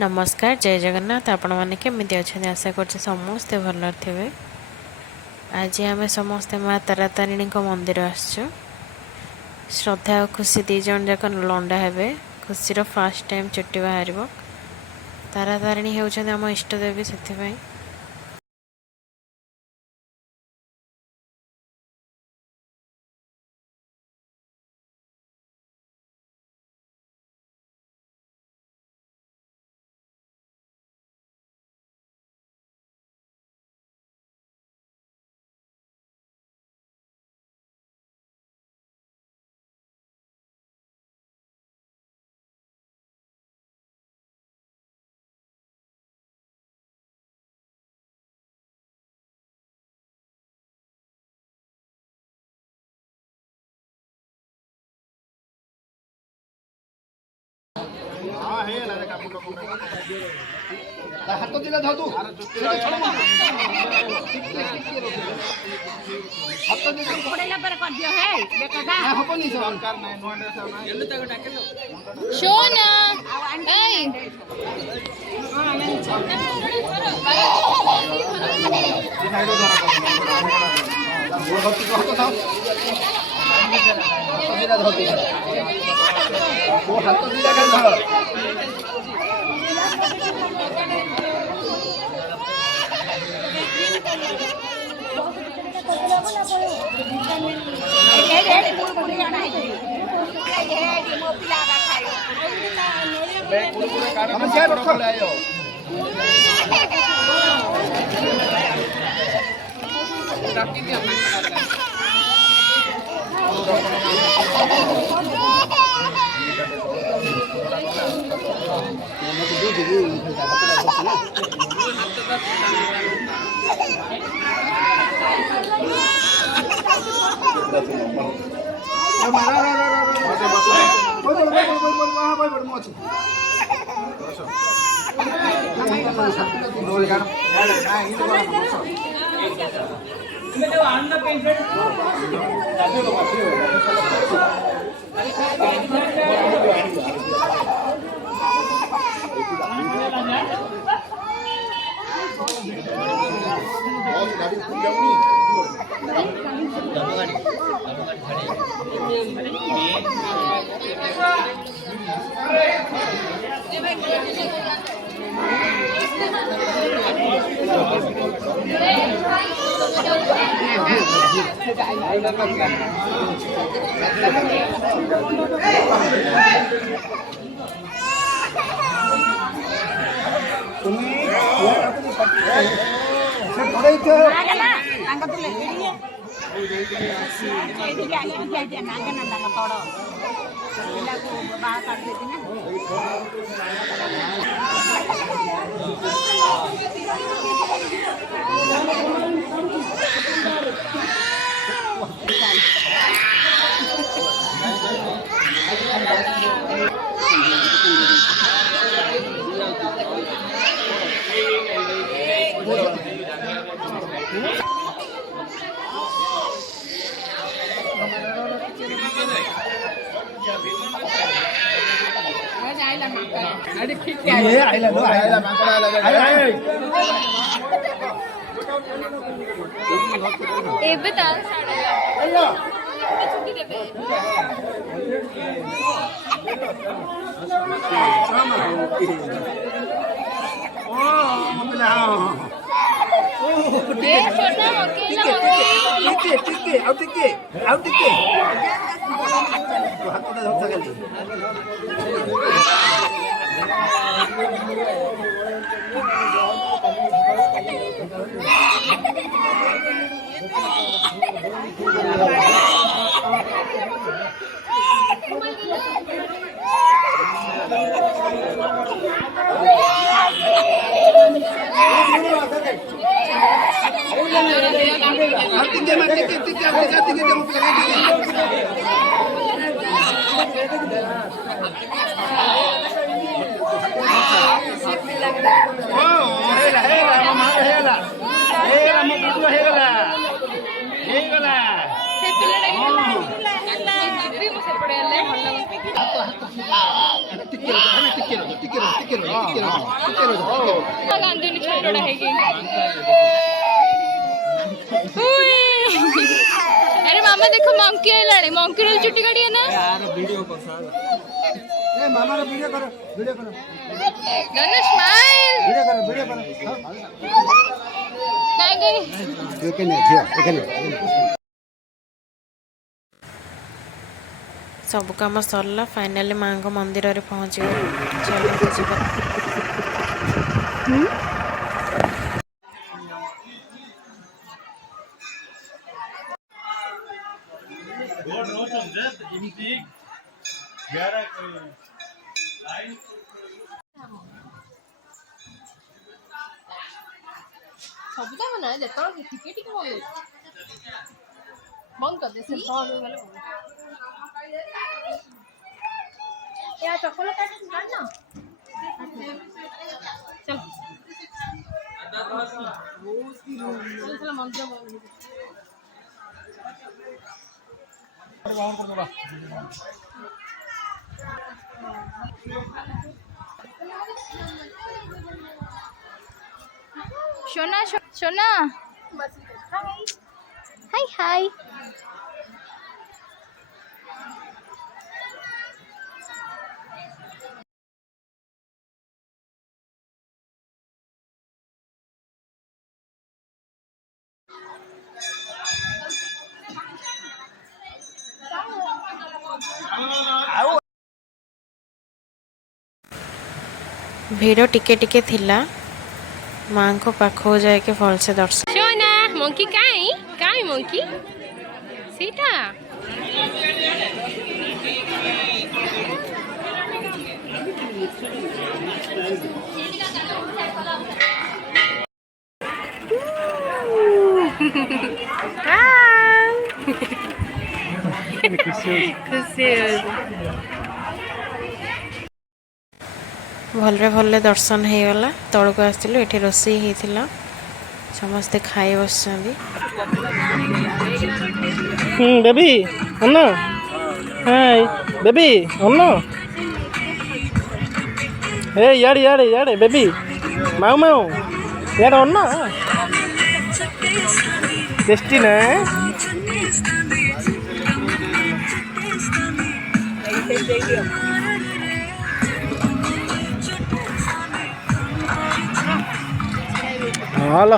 नमस्कार जय जगन्नाथ आपण मैंने केमी अच्छा आशा कर समस्ते भल थे। आज आम समस्ते माँ तारातारिणी मंदिर आसु श्रद्धा और खुशी दी जन जाक लंडा हे खुशी फास्ट टाइम चुट्टी बाहर तारातारिणी होउछन आम इष्टदेवी से हाथ दिला धर तू हाथ दिला पड़ेला पर कर दियो है बेटा हबनी सरकार नै नो ड्रेस एल्लो तक डाकेलो सोना ए दिनाइडो धरा गोड़ भक्ति को हाथ था दिला धर वो हाथ दिला कर धर नमस्कार रखो ले आयो राखी दिया ये आइला नो आइला मांकड़ा लगा एबे ताल साडा आइला छुट्टी देबे ओ मम्मी ए छोटा अकेला टिके आउ टिके हाथ में धर सकल କାନ୍ଦୁନି ଛୋଟଟା ହେଇକି अरे मामा देखो मंकी आइलाणी मंकी रे चुटी काटिए ना यार वीडियो कर साला ए मामा रे वीडियो करो गणेश स्माइल वीडियो करो काय गई सब काम सरला फाइनली माँ को मंदिर रे पहुँच गए चलो ଯିବା। सब तो ना जतो टिके टिके बंद कर दे से बंद हो गले या चॉकलेट काट ना चल चल मंत्र सोना सोना हाय हाय ଭିଡ଼ ଟିକେ ଟିକେ ଥିଲା ମାଆଙ୍କ ପାଖକୁ ଯାଇକି ଭଲସେ ଦର୍ଶନ। सोना मंकी काई काई मंकी सीटा खुशी भलरे भलरे दर्शन हो गला तौक आसलु ये रोषेई होता समस्ते खाई बस बेबी अन्ना हाय बेबी अन्ना हे याडे याडे याडे बेबी माऊ माऊ याडे अन्ना टेस्टी ना हेलो